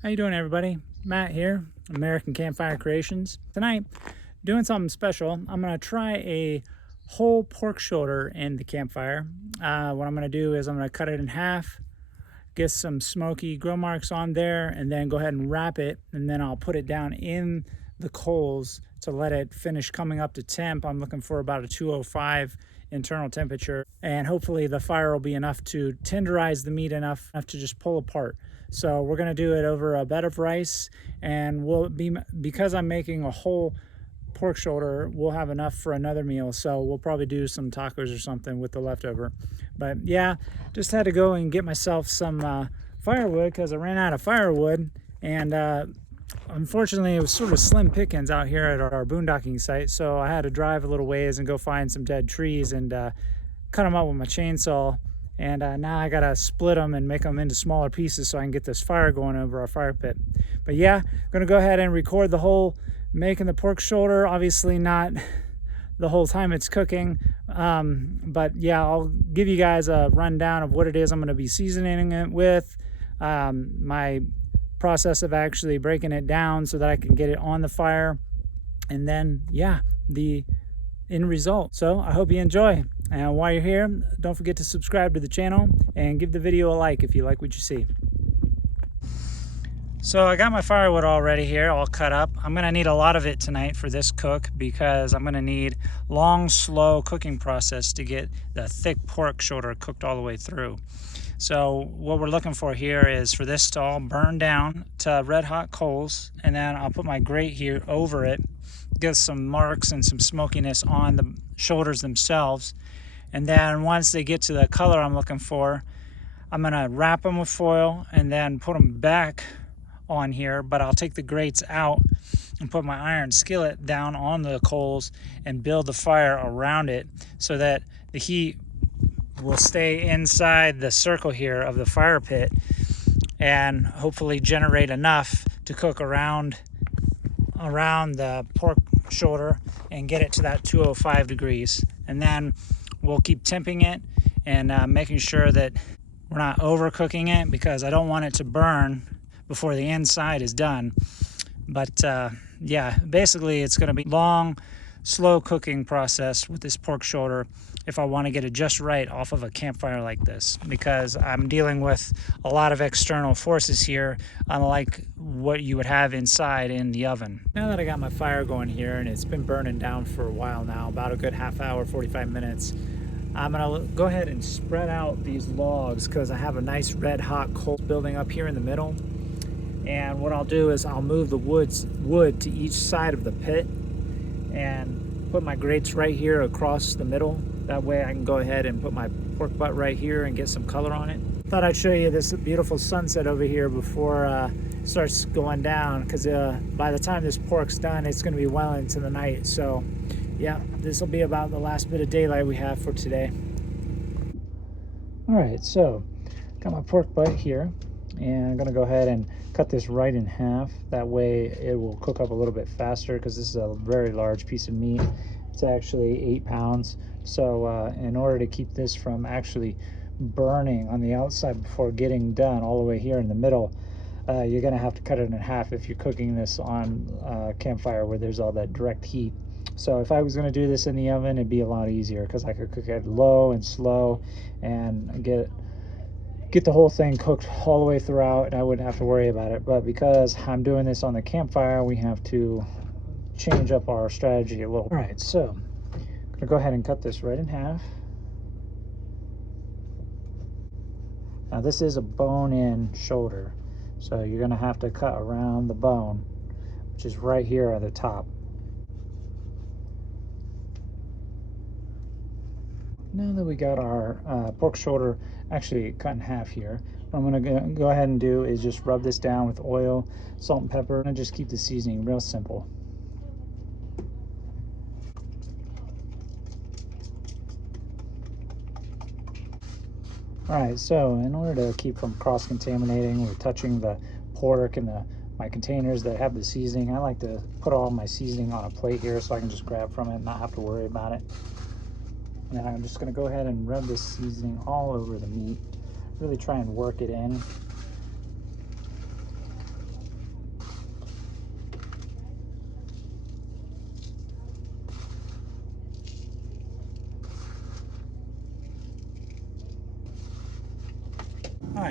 How you doing, everybody? Matt here, American Campfire Creations. Tonight, doing something special. I'm gonna try a whole pork shoulder in the campfire. What I'm gonna do is I'm gonna cut it in half, get some smoky grill marks on there, and then go ahead and wrap it, and then I'll put it down in the coals to let it finish coming up to temp. I'm looking for about a 205 internal temperature, and hopefully the fire will be enough to tenderize the meat enough to just pull apart. So we're gonna do it over a bed of rice, and because I'm making a whole pork shoulder, we'll have enough for another meal. So we'll probably do some tacos or something with the leftover. But yeah, just had to go and get myself some firewood because I ran out of firewood, and unfortunately it was sort of slim pickings out here at our boondocking site. So I had to drive a little ways and go find some dead trees and cut them up with my chainsaw. And now I gotta split them and make them into smaller pieces so I can get this fire going over our fire pit. But yeah, I'm gonna go ahead and record the whole making the pork shoulder. Obviously not the whole time it's cooking, but yeah, I'll give you guys a rundown of what it is I'm gonna be seasoning it with, my process of actually breaking it down so that I can get it on the fire, and then yeah, the end result. So I hope you enjoy. And while you're here, don't forget to subscribe to the channel and give the video a like if you like what you see. So I got my firewood already here, all cut up. I'm gonna need a lot of it tonight for this cook because I'm gonna need long, slow cooking process to get the thick pork shoulder cooked all the way through. So what we're looking for here is for this to all burn down to red hot coals, and then I'll put my grate here over it, get some marks and some smokiness on the shoulders themselves. And then once they get to the color I'm looking for, I'm gonna wrap them with foil and then put them back on here, but I'll take the grates out and put my iron skillet down on the coals and build the fire around it so that the heat will stay inside the circle here of the fire pit and hopefully generate enough to cook around the pork shoulder and get it to that 205 degrees. And then we'll keep temping it and making sure that we're not overcooking it because I don't want it to burn before the inside is done. But yeah, basically it's going to be long, slow cooking process with this pork shoulder if I want to get it just right off of a campfire like this, because I'm dealing with a lot of external forces here, unlike what you would have inside in the oven. Now that I got my fire going here and it's been burning down for a while now, about a good half hour, 45 minutes, I'm gonna go ahead and spread out these logs because I have a nice red hot coal building up here in the middle. And what I'll do is I'll move the wood to each side of the pit and put my grates right here across the middle. That way I can go ahead and put my pork butt right here and get some color on it. Thought I'd show you this beautiful sunset over here before it starts going down, because by the time this pork's done, it's going to be well into the night. So yeah, this will be about the last bit of daylight we have for today. All right, so got my pork butt here, and I'm gonna go ahead and cut this right in half. That way it will cook up a little bit faster because this is a very large piece of meat. It's actually 8 pounds. So in order to keep this from actually burning on the outside before getting done all the way here in the middle, you're gonna have to cut it in half if you're cooking this on campfire where there's all that direct heat. So if I was gonna do this in the oven, it'd be a lot easier because I could cook it low and slow and get the whole thing cooked all the way throughout, and I wouldn't have to worry about it. But because I'm doing this on the campfire, we have to change up our strategy a little. All right, so I'm gonna go ahead and cut this right in half. Now this is a bone-in shoulder, so you're gonna have to cut around the bone, which is right here at the top. Now that we got our pork shoulder actually cut in half here, what I'm going to go ahead and do is just rub this down with oil, salt and pepper, and just keep the seasoning real simple. All right, so in order to keep from cross-contaminating or touching the pork and my containers that have the seasoning, I like to put all my seasoning on a plate here so I can just grab from it and not have to worry about it. And I'm just going to go ahead and rub this seasoning all over the meat. Really try and work it in.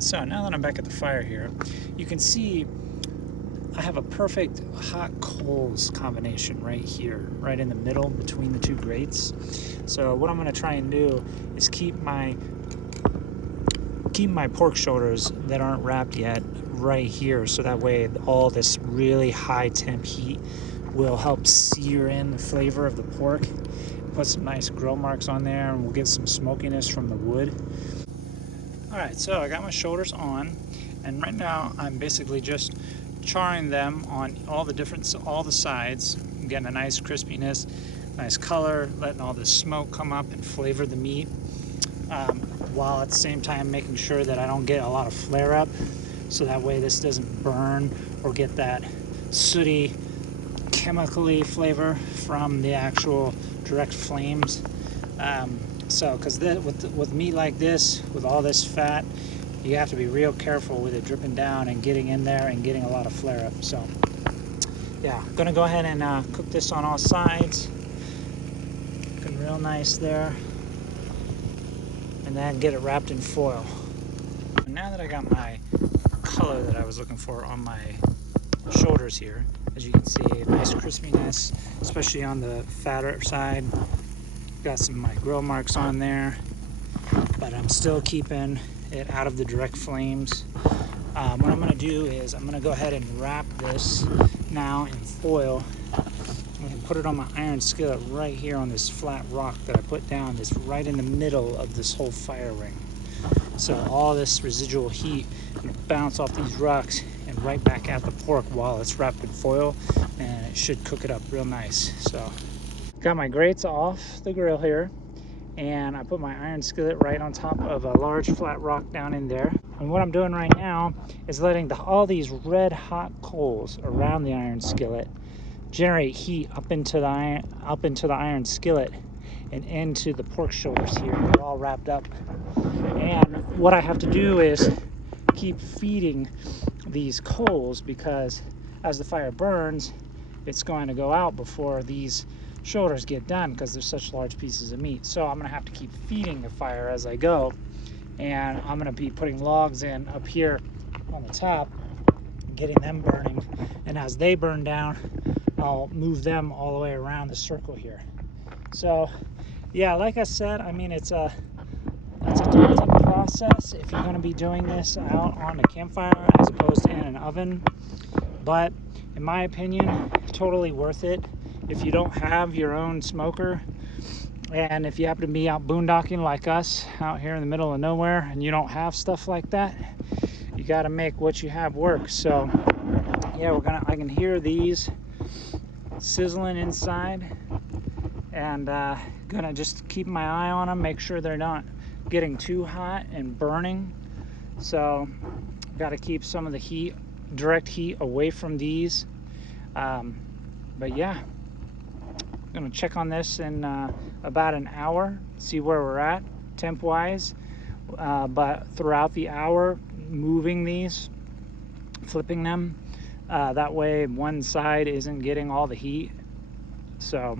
Alright, so now that I'm back at the fire here, you can see I have a perfect hot coals combination right here, right in the middle between the two grates. So what I'm going to try and do is keep my pork shoulders that aren't wrapped yet right here, so that way all this really high temp heat will help sear in the flavor of the pork. Put some nice grill marks on there, and we'll get some smokiness from the wood. Alright, so I got my shoulders on, and right now I'm basically just charring them on all the sides. I'm getting a nice crispiness, nice color, letting all the smoke come up and flavor the meat, while at the same time making sure that I don't get a lot of flare up, so that way this doesn't burn or get that sooty chemically flavor from the actual direct flames. So because with meat like this, with all this fat, you have to be real careful with it dripping down and getting in there and getting a lot of flare up. So yeah, I'm gonna go ahead and cook this on all sides. Looking real nice there, and then get it wrapped in foil. And now that I got my color that I was looking for on my shoulders here, as you can see, nice crispiness, especially on the fatter side. Got some of my grill marks on there, but I'm still keeping it out of the direct flames. What I'm going to do is I'm going to go ahead and wrap this now in foil. I'm going to put it on my iron skillet right here on this flat rock that I put down, this right in the middle of this whole fire ring. So all this residual heat will bounce off these rocks and right back at the pork while it's wrapped in foil, and it should cook it up real nice. So got my grates off the grill here, and I put my iron skillet right on top of a large flat rock down in there. And what I'm doing right now is letting all these red hot coals around the iron skillet generate heat up into the iron skillet and into the pork shoulders here. They're all wrapped up. And what I have to do is keep feeding these coals, because as the fire burns, it's going to go out before these shoulders get done, because they're such large pieces of meat. So I'm going to have to keep feeding the fire as I go, and I'm going to be putting logs in up here on the top, getting them burning, and as they burn down, I'll move them all the way around the circle here. So yeah, like I said, I mean, it's a daunting process if you're going to be doing this out on a campfire as opposed to in an oven, but in my opinion, totally worth it. If you don't have your own smoker, and if you happen to be out boondocking like us out here in the middle of nowhere and you don't have stuff like that, you got to make what you have work. So yeah, I can hear these sizzling inside, and gonna just keep my eye on them, make sure they're not getting too hot and burning. So got to keep some of the direct heat away from these. But yeah, I'm gonna check on this in about an hour, see where we're at temp wise, but throughout the hour, moving these, flipping them, that way one side isn't getting all the heat. So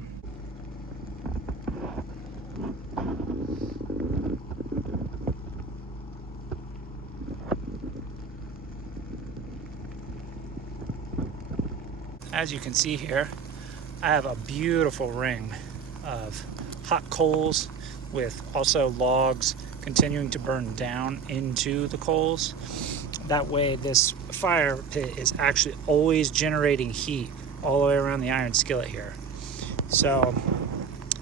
as you can see here, I have a beautiful ring of hot coals with also logs continuing to burn down into the coals. That way this fire pit is actually always generating heat all the way around the iron skillet here. So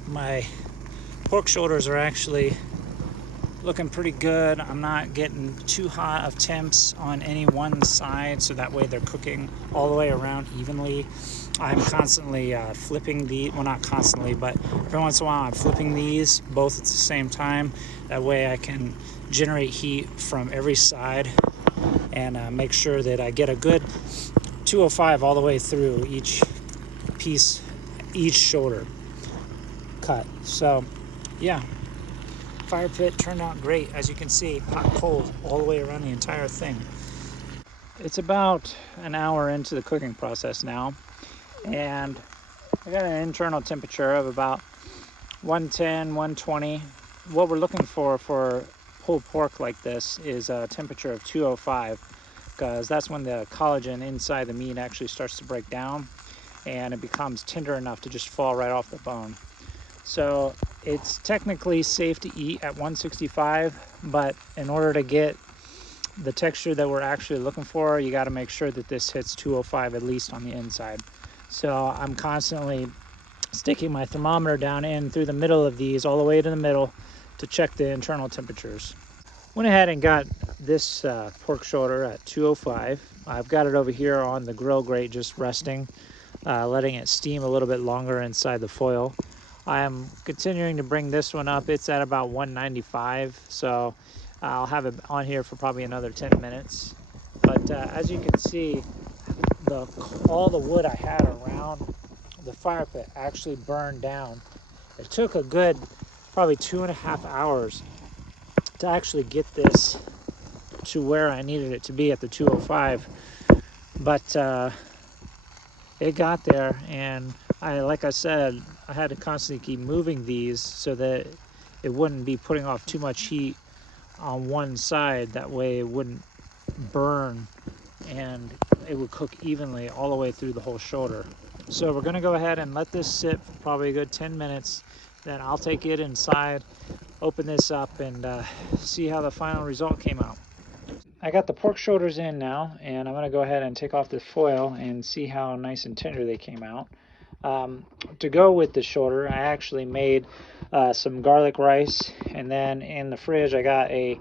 my pork shoulders are actually looking pretty good. I'm not getting too hot of temps on any one side, so that way they're cooking all the way around evenly. I'm constantly flipping well, not constantly, but every once in a while I'm flipping these both at the same time. That way I can generate heat from every side and make sure that I get a good 205 all the way through each piece, each shoulder cut. So yeah, fire pit turned out great. As you can see, hot coals all the way around the entire thing. It's about an hour into the cooking process now, and I got an internal temperature of about 110, 120. What we're looking for pulled pork like this is a temperature of 205, because that's when the collagen inside the meat actually starts to break down and it becomes tender enough to just fall right off the bone. So it's technically safe to eat at 165, but in order to get the texture that we're actually looking for, you got to make sure that this hits 205 at least on the inside. So I'm constantly sticking my thermometer down in through the middle of these, all the way to the middle, to check the internal temperatures. Went ahead and got this pork shoulder at 205. I've got it over here on the grill grate just resting, letting it steam a little bit longer inside the foil. I am continuing to bring this one up. It's at about 195, so I'll have it on here for probably another 10 minutes. But as you can see, all the wood I had around the fire pit actually burned down. It took a good probably 2.5 hours to actually get this to where I needed it to be at the 205, but it got there, and like I said, I had to constantly keep moving these so that it wouldn't be putting off too much heat on one side. That way it wouldn't burn and it would cook evenly all the way through the whole shoulder. So we're going to go ahead and let this sit for probably a good 10 minutes. Then I'll take it inside, open this up, and see how the final result came out. I got the pork shoulders in now, and I'm going to go ahead and take off the foil and see how nice and tender they came out. To go with the shoulder, I actually made some garlic rice, and then in the fridge I got a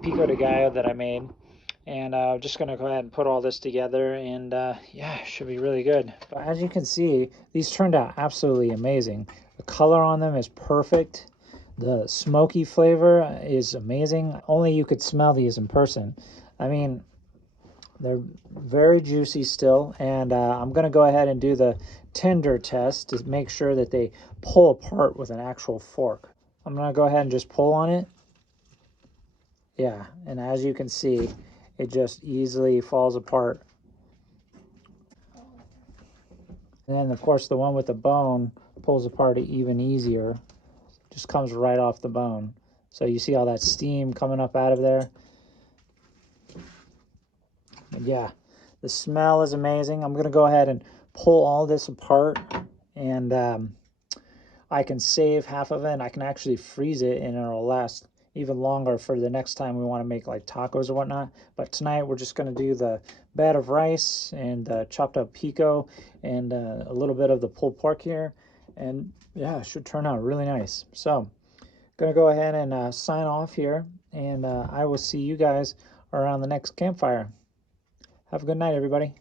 pico de gallo that I made, and I'm just going to go ahead and put all this together, and yeah, it should be really good. But as you can see, these turned out absolutely amazing. The color on them is perfect. The smoky flavor is amazing. Only you could smell these in person. I mean, they're very juicy still, and I'm going to go ahead and do the tender test to make sure that they pull apart with an actual fork. I'm going to go ahead and just pull on it. Yeah, and as you can see, it just easily falls apart. And then, of course, the one with the bone pulls apart even easier. Just comes right off the bone. So you see all that steam coming up out of there? And yeah, the smell is amazing. I'm going to go ahead and pull all this apart, and I can save half of it, and I can actually freeze it, and it'll last even longer for the next time we want to make like tacos or whatnot. But tonight we're just going to do the bed of rice and chopped up pico and a little bit of the pulled pork here, and yeah, it should turn out really nice. So going to go ahead and sign off here, and I will see you guys around the next campfire. Have a good night, everybody.